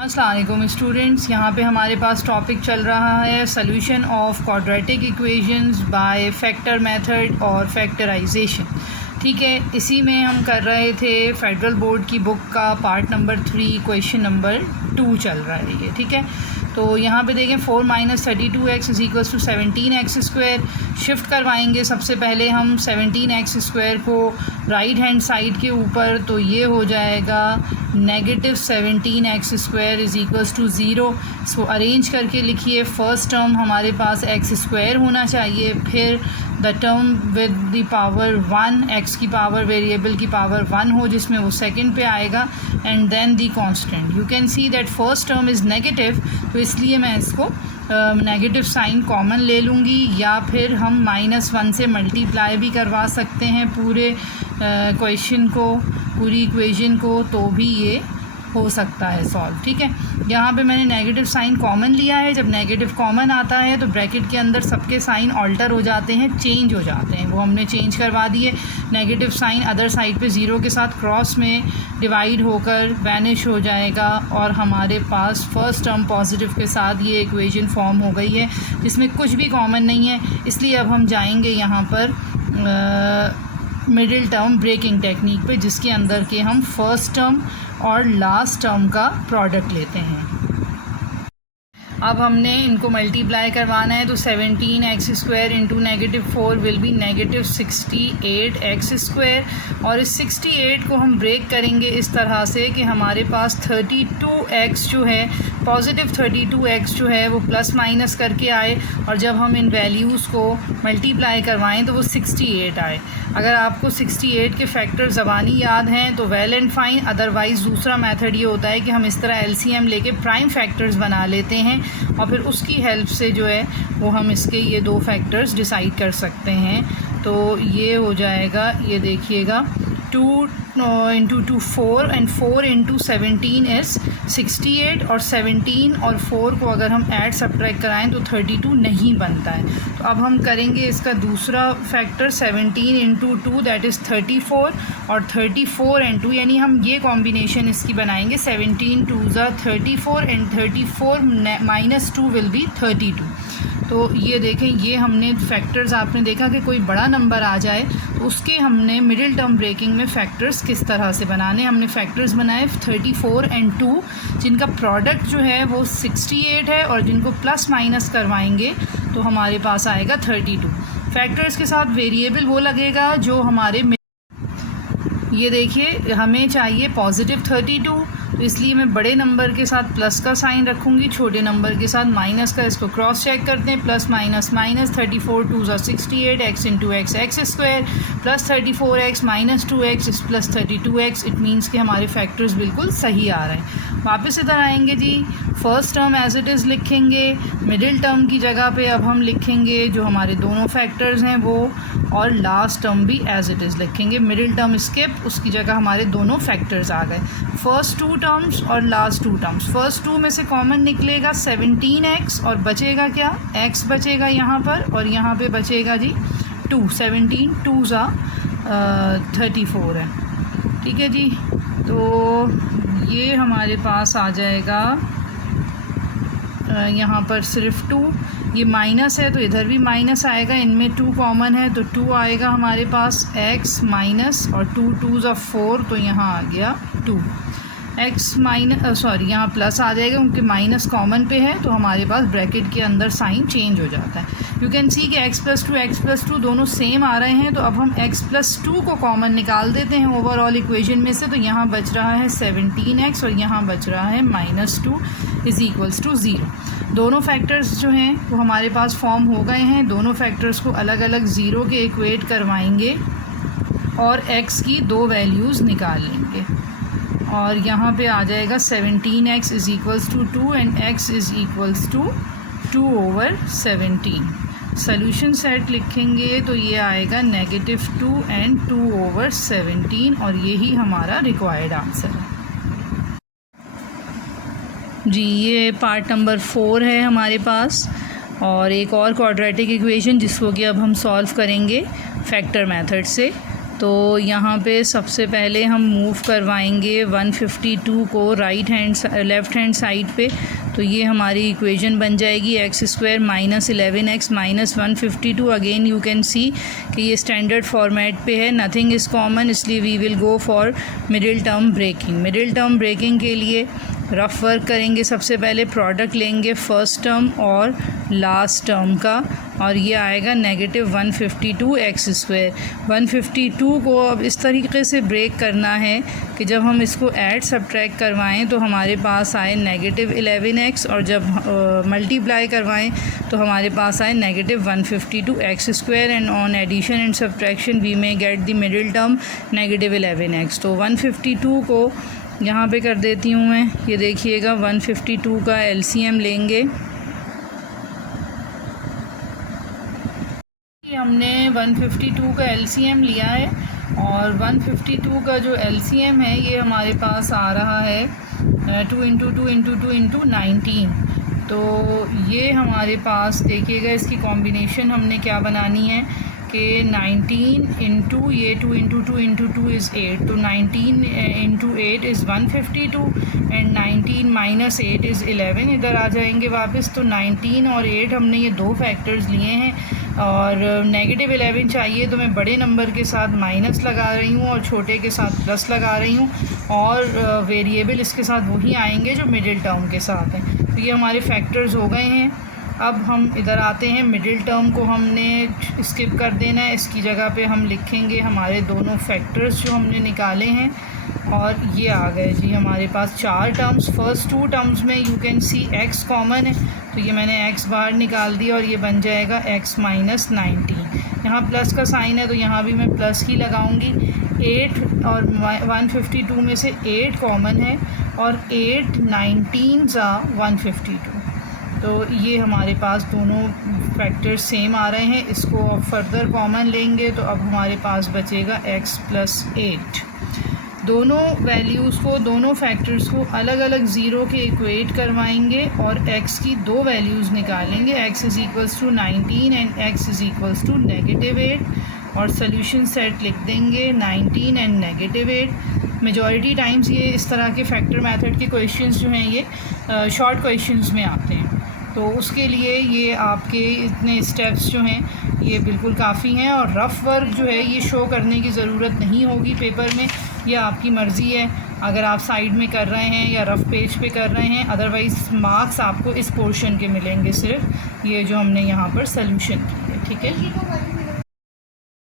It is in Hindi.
अस्सलाम वालेकुम स्टूडेंट्स, यहाँ पे हमारे पास टॉपिक चल रहा है solution of quadratic equations by factor method और फैक्टराइजेशन। ठीक है, इसी में हम कर रहे थे फेडरल बोर्ड की बुक का पार्ट नंबर 3 क्वेश्चन नंबर 2 चल रहा है ये। ठीक है, तो यहाँ पे देखें 4 - 32x is equals to 17x²। Shift करवाएंगे सबसे पहले हम 17x² को राइट हैंड साइड के ऊपर, तो ये हो जाएगा -17x² इज़ इक्वल्स टू 0। इसको अरेंज करके लिखिए। फ़र्स्ट टर्म हमारे पास x² होना चाहिए, फिर the term with the power 1, x की पावर वेरिएबल की पावर 1 हो जिसमें वो सेकंड पे आएगा, and then the constant. You can see that first term is negative, तो इसलिए मैं इसको नेगेटिव साइन कॉमन ले लूँगी, या फिर हम -1 से मल्टीप्लाई भी करवा सकते हैं पूरे क्वेश्चन को, पूरी इक्वेशन को, तो भी ये हो सकता है सॉल्व। ठीक है, यहाँ पे मैंने नेगेटिव साइन कॉमन लिया है। जब नेगेटिव कॉमन आता है तो ब्रैकेट के अंदर सबके साइन ऑल्टर हो जाते हैं, चेंज हो जाते हैं, वो हमने चेंज करवा दिए। नेगेटिव साइन अदर साइड पे 0 के साथ क्रॉस में डिवाइड होकर वैनिश हो जाएगा, और हमारे पास फर्स्ट टर्म पॉजिटिव के साथ ये इक्वेशन फॉर्म हो गई है जिसमें कुछ भी कॉमन नहीं है। इसलिए अब हम जाएंगे यहाँ पर मिडिल टर्म ब्रेकिंग टेक्निक पे, जिसके अंदर के हम फर्स्ट टर्म और लास्ट टर्म का प्रोडक्ट लेते हैं। अब हमने इनको मल्टीप्लाई करवाना है, तो 17x² into -4 will be -68x², और इस 68 को हम ब्रेक करेंगे इस तरह से कि हमारे पास 32x जो है, पॉजिटिव 32x जो है वो प्लस माइनस करके आए, और जब हम इन वैल्यूज़ को मल्टीप्लाई करवाएं तो वो 68 आए। अगर आपको 68 के फैक्टर ज़बानी याद हैं तो वेल एंड फाइन, अदरवाइज़ दूसरा मेथड ये होता है कि हम इस तरह LCM लेके प्राइम फैक्टर्स बना लेते हैं, और फिर उसकी हेल्प से जो है वो हम इसके ये 2 फैक्टर्स डिसाइड कर सकते हैं। तो ये हो जाएगा, ये देखिएगा, 2 × 2 4 एंड 4 × 17 इज़ 68, और 17 और 4 को अगर हम ऐड सब्ट्रैक्ट कराएं तो 32 नहीं बनता है। तो अब हम करेंगे इसका दूसरा फैक्टर 17 × 2 दैट इज़ 34, और 34 × 2 यानी हम ये कॉम्बिनेशन इसकी बनाएंगे 17 2 ज़ा 34 एंड 34 - 2 विल बी 32। तो ये देखें, ये हमने फैक्टर्स, आपने देखा कि कोई बड़ा नंबर आ जाए तो उसके हमने मिडिल टर्म ब्रेकिंग में फ़ैक्टर्स किस तरह से बनाने, हमने फ़ैक्टर्स बनाए 34 एंड 2, जिनका प्रोडक्ट जो है वो 68 है, और जिनको प्लस माइनस करवाएंगे तो हमारे पास आएगा 32। फैक्टर्स के साथ वेरिएबल वो लगेगा जो हमारे, ये देखिए हमें चाहिए पॉजिटिव 32, तो इसलिए मैं बड़े नंबर के साथ प्लस का साइन रखूँगी, छोटे नंबर के साथ माइनस का। इसको क्रॉस चेक करते हैं, प्लस माइनस माइनस, 34 2 ज़ा 68, x × x x² plus 34x - 2x plus 32x। It means कि हमारे फैक्टर्स बिल्कुल सही आ रहे हैं। वापस इधर आएंगे जी, first term as it is लिखेंगे, मिडिल टर्म की जगह पे अब हम लिखेंगे जो हमारे दोनों फैक्टर्स हैं वो, और लास्ट टर्म भी एज इट इज़ लिखेंगे। मिडिल टर्म स्किप, उसकी जगह हमारे दोनों फैक्टर्स आ गए, फर्स्ट 2 टर्म्स और लास्ट 2 टर्म्स। फर्स्ट 2 में से कॉमन निकलेगा 17x, और बचेगा क्या, x बचेगा यहाँ पर, और यहाँ पे बचेगा जी 2, 17 2 ज़ा 34 है। ठीक है जी, तो ये हमारे पास आ जाएगा यहाँ पर सिर्फ 2, ये माइनस है तो इधर भी माइनस आएगा, इनमें 2 कॉमन है तो 2 आएगा हमारे पास, x माइनस, और 2 2 ज़ा 4, तो यहाँ आ गया 2, x माइनस, सॉरी यहाँ प्लस आ जाएगा क्योंकि माइनस कॉमन पे है, तो हमारे पास ब्रैकेट के अंदर साइन चेंज हो जाता है। यू कैन सी कि x + 2 दोनों सेम आ रहे हैं, तो अब हम x + 2 को कॉमन निकाल देते हैं ओवरऑल इक्वेशन में से, तो यहाँ बच रहा है 17x, और यहाँ बच रहा है -2 इज़ इक्वल्स टू 0। दोनों फैक्टर्स जो हैं वो हमारे पास फॉर्म हो गए हैं। दोनों फैक्टर्स को अलग अलग 0 के इक्वेट करवाएंगे और x की 2 वैल्यूज़ निकाल लेंगे, और यहाँ पे आ जाएगा 17x is equals to 2 and x is equals to 2/17। Solution set लिखेंगे तो ये आएगा -2 एंड 2/17, और यही हमारा रिक्वायर्ड आंसर है जी। ये पार्ट नंबर 4 है हमारे पास, और एक और क्वाड्रेटिक इक्वेशन जिसको कि अब हम सॉल्व करेंगे फैक्टर मेथड से। तो यहाँ पे सबसे पहले हम मूव करवाएंगे 152 को लेफ़्ट हैंड साइड पे। तो ये हमारी इक्वेशन बन जाएगी x² minus 11x minus 152। Again you can see कि ये स्टैंडर्ड फॉर्मेट पे है, नथिंग इज़ कॉमन, इसलिए we will go for middle term breaking. Middle term breaking के लिए रफ़ वर्क करेंगे। सबसे पहले प्रोडक्ट लेंगे फ़र्स्ट टर्म और लास्ट टर्म का, और ये आएगा नेगेटिव 152x²। 152 को अब इस तरीके से ब्रेक करना है कि जब हम इसको ऐड सब्ट्रैक्ट करवाएं तो हमारे पास आए नेगेटिव 11x, और जब मल्टीप्लाई करवाएं तो हमारे पास आए negative 152x²। And on addition and subtraction we may get the middle term negative 11x। तो 152 को यहाँ पे कर देती हूँ मैं। ये देखिएगा 152 का LCM लेंगे। हमने 152 का LCM लिया है, और 152 का जो LCM है ये हमारे पास आ रहा है 2 × 2 × 2 × 19। तो ये हमारे पास देखिएगा, इसकी कॉम्बिनेशन हमने क्या बनानी है कि 19 इंटू ये 2 × 2 × 2 इज़ 8। तो 19 × 8 इज़ 152 एंड 19 माइनस 8 इज़ 11। इधर आ जाएंगे वापस। तो 19 और 8 हमने ये दो फैक्टर्स लिए हैं, और नेगेटिव 11 चाहिए तो मैं बड़े नंबर के साथ माइनस लगा रही हूँ और छोटे के साथ प्लस लगा रही हूँ, और वेरिएबल इसके साथ वही आएंगे जो मिडिल टर्म के साथ हैं। तो ये हमारे फैक्टर्स हो गए हैं। अब हम इधर आते हैं, मिडिल टर्म को हमने स्किप कर देना है। इसकी जगह पे हम लिखेंगे हमारे दोनों फैक्टर्स जो हमने निकाले हैं, और ये आ गए जी हमारे पास 4 टर्म्स। फर्स्ट 2 टर्म्स में you can C x common है, तो ये मैंने x बाहर निकाल दिया और ये बन जाएगा x माइनस 19। यहाँ प्लस का साइन है तो यहाँ भी मैं प्लस ही लगाऊंगी। 8 और 152 में से 8 कॉमन है, और 8 19 ज़ा 152। तो ये हमारे पास दोनों फैक्टर्स सेम आ रहे हैं। इसको अब फर्दर कॉमन लेंगे तो अब हमारे पास बचेगा x प्लस 8। दोनों वैल्यूज़ को, दोनों फैक्टर्स को अलग अलग ज़ीरो के इक्वेट करवाएंगे और x की दो वैल्यूज़ निकालेंगे। x is equals to 19 and x is equals to negative 8, और सोल्यूशन सेट लिख देंगे 19 एंड नेगेटिव 8। मेजॉरिटी टाइम्स ये इस तरह के फैक्टर मेथड के क्वेश्चंस जो हैं ये शॉर्ट क्वेश्चंस में आते हैं, तो उसके लिए ये आपके इतने स्टेप्स जो हैं ये बिल्कुल काफ़ी हैं। और रफ़ वर्क जो है ये शो करने की ज़रूरत नहीं होगी पेपर में, ये आपकी मर्ज़ी है अगर आप साइड में कर रहे हैं या रफ़ पेज पे कर रहे हैं। अदरवाइज़ मार्क्स आपको इस पोर्शन के मिलेंगे, सिर्फ ये जो हमने यहाँ पर सल्यूशन की है। ठीक है।